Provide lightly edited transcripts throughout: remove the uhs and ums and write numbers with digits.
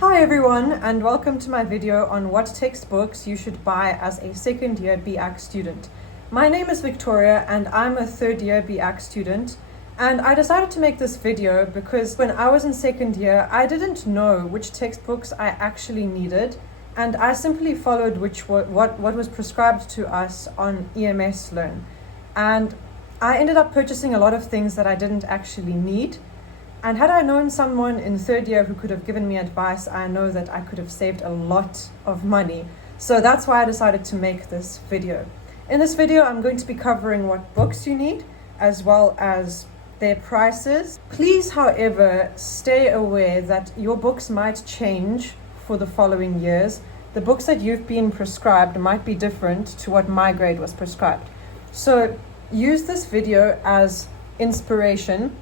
Hi everyone, and welcome to my video on what textbooks you should buy as a second year BAcc student. My name is Victoria and I'm a third year BAcc student, and I decided to make this video because when I was in second year I didn't know which textbooks I actually needed, and I simply followed what was prescribed to us on EMS Learn, and I ended up purchasing a lot of things that I didn't actually need. And had I known someone in third year who could have given me advice, I know that I could have saved a lot of money. So that's why I decided to make this video. In this video, I'm going to be covering what books you need, as well as their prices. Please, however, stay aware that your books might change for the following years. The books that you've been prescribed might be different to what my grade was prescribed. So use this video as inspiration,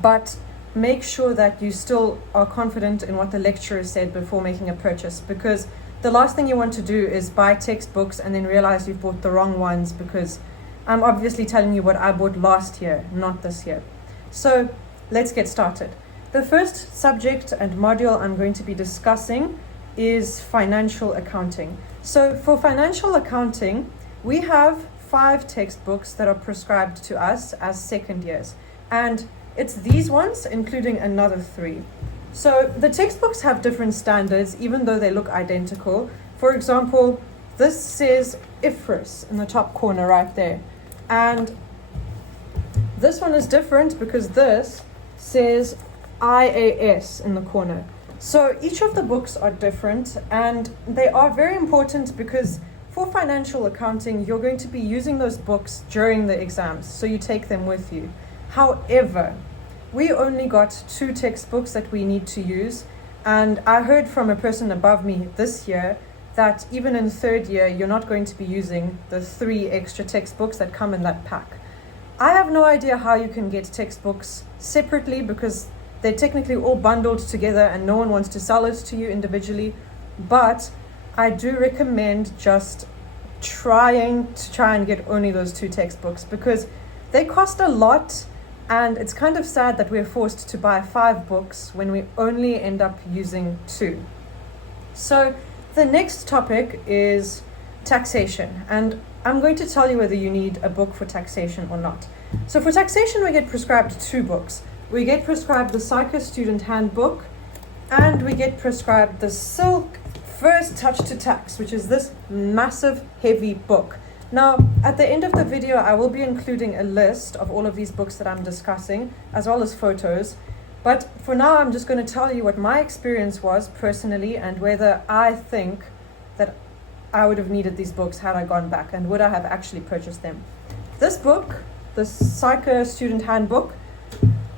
but make sure that you still are confident in what the lecturer said before making a purchase, because the last thing you want to do is buy textbooks and then realize you've bought the wrong ones, because I'm obviously telling you what I bought last year, not this year. So let's get started. The first subject and module I'm going to be discussing is financial accounting. So for financial accounting, we have 5 textbooks that are prescribed to us as second years, and it's these ones, including another 3. So the textbooks have different standards, even though they look identical. For example, this says IFRS in the top corner right there. And this one is different because this says IAS in the corner. So each of the books are different, and they are very important because for financial accounting, you're going to be using those books during the exams, so you take them with you. However, we only got 2 textbooks that we need to use, and I heard from a person above me this year that even in third year, you're not going to be using the 3 extra textbooks that come in that pack. I have no idea how you can get textbooks separately because they're technically all bundled together and no one wants to sell it to you individually, but I do recommend just trying to get only those 2 textbooks because they cost a lot. And it's kind of sad that we're forced to buy 5 books when we only end up using 2. So the next topic is taxation. And I'm going to tell you whether you need a book for taxation or not. So for taxation, we get prescribed 2 books. We get prescribed the Psycho Student Handbook, and we get prescribed the Silk First Touch to Tax, which is this massive, heavy book. Now, at the end of the video, I will be including a list of all of these books that I'm discussing, as well as photos. But for now, I'm just going to tell you what my experience was personally and whether I think that I would have needed these books had I gone back, and would I have actually purchased them. This book, the Psycho Student Handbook,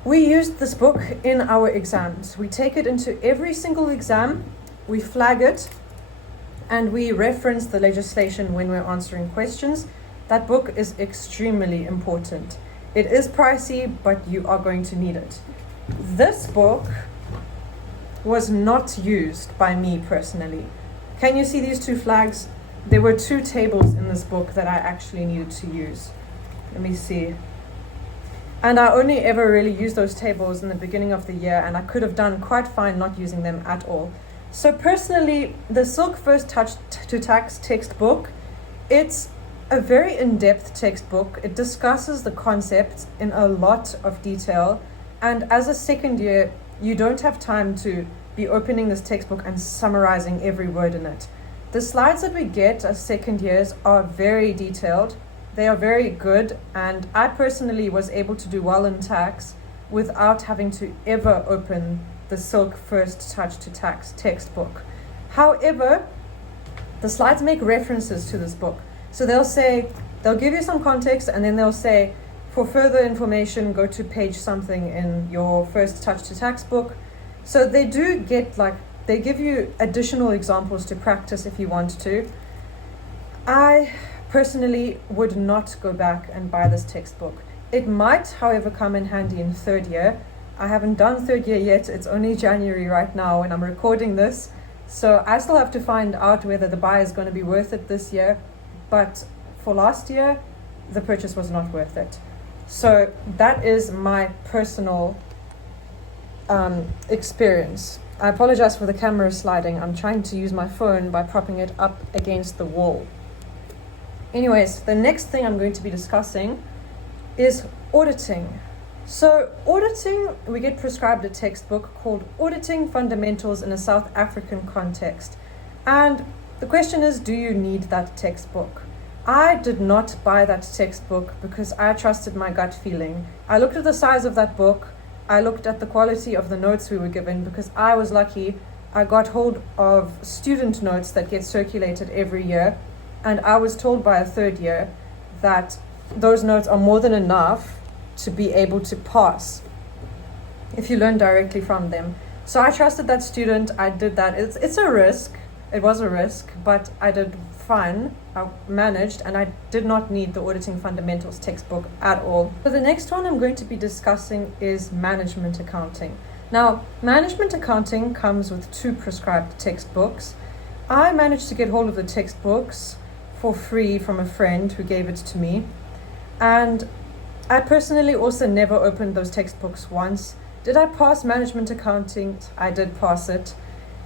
we used this book in our exams. We take it into every single exam, we flag it, and we reference the legislation when we're answering questions. That book is extremely important. It is pricey, but you are going to need it. This book was not used by me personally. Can you see these 2 flags? There were 2 tables in this book that I actually needed to use. Let me see. And I only ever really used those tables in the beginning of the year, and I could have done quite fine not using them at all. So personally, the Silk First Touch to Tax textbook, it's a very in-depth textbook. It discusses the concepts in a lot of detail. And as a second year, you don't have time to be opening this textbook and summarizing every word in it. The slides that we get as second years are very detailed. They are very good. And I personally was able to do well in tax without having to ever open the Silk First Touch to Tax textbook. However, the slides make references to this book. So they'll give you some context, and then they'll say, for further information, go to page something in your First Touch to Tax book. So they do they give you additional examples to practice if you want to. I personally would not go back and buy this textbook. It might, however, come in handy in third year. I haven't done third year yet. It's only January right now when I'm recording this. So I still have to find out whether the buy is going to be worth it this year. But for last year, the purchase was not worth it. So that is my personal experience. I apologize for the camera sliding. I'm trying to use my phone by propping it up against the wall. Anyways, the next thing I'm going to be discussing is auditing. So auditing, we get prescribed a textbook called Auditing Fundamentals in a South African Context. And the question is, do you need that textbook? I did not buy that textbook because I trusted my gut feeling. I looked at the size of that book. I looked at the quality of the notes we were given because I was lucky. I got hold of student notes that get circulated every year. And I was told by a third year that those notes are more than enough to be able to pass if you learn directly from them. So I trusted that student. I did that. It's a risk. It was a risk, but I did fine. I managed, and I did not need the Auditing Fundamentals textbook at all. So the next one I'm going to be discussing is management accounting. Now, management accounting comes with 2 prescribed textbooks. I managed to get hold of the textbooks for free from a friend who gave it to me. And I personally also never opened those textbooks once. Did I pass management accounting? I did pass it.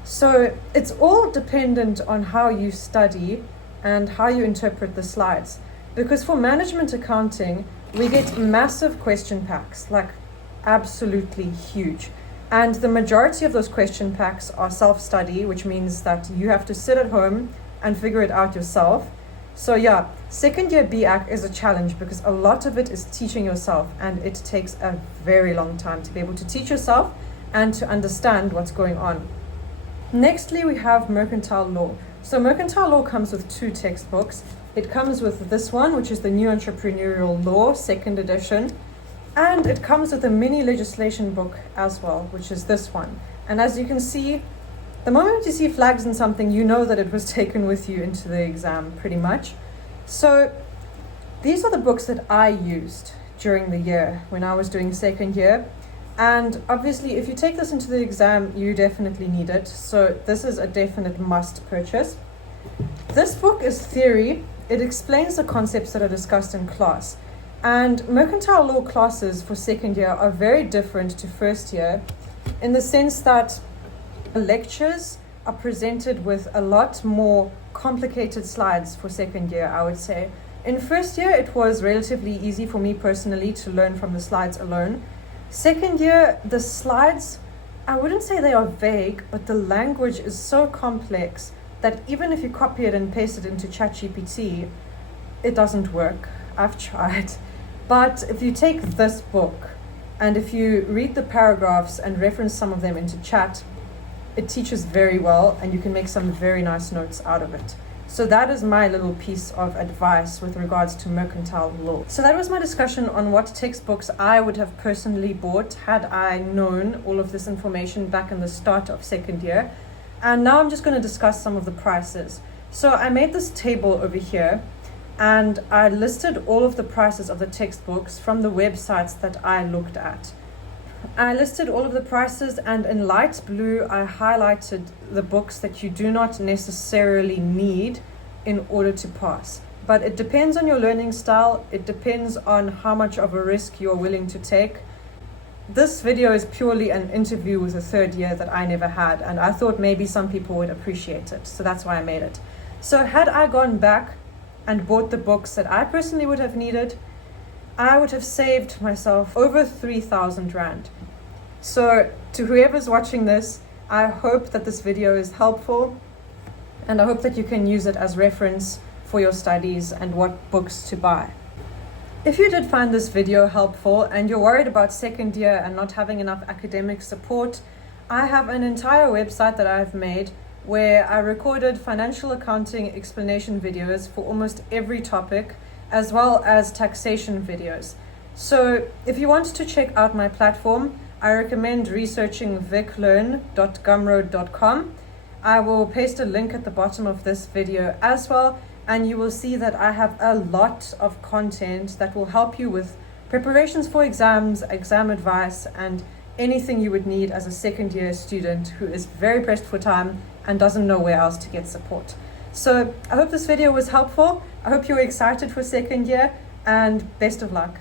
So it's all dependent on how you study and how you interpret the slides. Because for management accounting, we get massive question packs, like absolutely huge. And the majority of those question packs are self-study, which means that you have to sit at home and figure it out yourself. So yeah, second year BAcc is a challenge because a lot of it is teaching yourself, and it takes a very long time to be able to teach yourself and to understand what's going on. Nextly, we have mercantile law. So mercantile law comes with 2 textbooks. It comes with this one, which is the New Entrepreneurial Law, 2nd edition. And it comes with a mini legislation book as well, which is this one. And as you can see, the moment you see flags in something, you know that it was taken with you into the exam, pretty much. So these are the books that I used during the year when I was doing second year. And obviously, if you take this into the exam, you definitely need it. So this is a definite must purchase. This book is theory. It explains the concepts that are discussed in class. And mercantile law classes for second year are very different to first year in the sense that the lectures are presented with a lot more complicated slides for second year, I would say. In first year, it was relatively easy for me personally to learn from the slides alone. Second year, the slides, I wouldn't say they are vague, but the language is so complex that even if you copy it and paste it into ChatGPT, it doesn't work. I've tried. But if you take this book and if you read the paragraphs and reference some of them into chat, it teaches very well and you can make some very nice notes out of it. So that is my little piece of advice with regards to mercantile law. So that was my discussion on what textbooks I would have personally bought had I known all of this information back in the start of second year. And now I'm just going to discuss some of the prices. So I made this table over here and I listed all of the prices of the textbooks from the websites that I looked at. I listed all of the prices, and in light blue I highlighted the books that you do not necessarily need in order to pass. But it depends on your learning style, it depends on how much of a risk you're willing to take. This video is purely an interview with a third year that I never had, and I thought maybe some people would appreciate it, so that's why I made it. So had I gone back and bought the books that I personally would have needed, I would have saved myself over 3,000 Rand. So to whoever's watching this, I hope that this video is helpful and I hope that you can use it as reference for your studies and what books to buy. If you did find this video helpful and you're worried about second year and not having enough academic support, I have an entire website that I've made where I recorded financial accounting explanation videos for almost every topic, as well as taxation videos. So if you want to check out my platform, I recommend researching viclearn.gumroad.com. I will paste a link at the bottom of this video as well, and you will see that I have a lot of content that will help you with preparations for exams, exam advice, and anything you would need as a second year student who is very pressed for time and doesn't know where else to get support. So I hope this video was helpful. I hope you're excited for second year, and best of luck.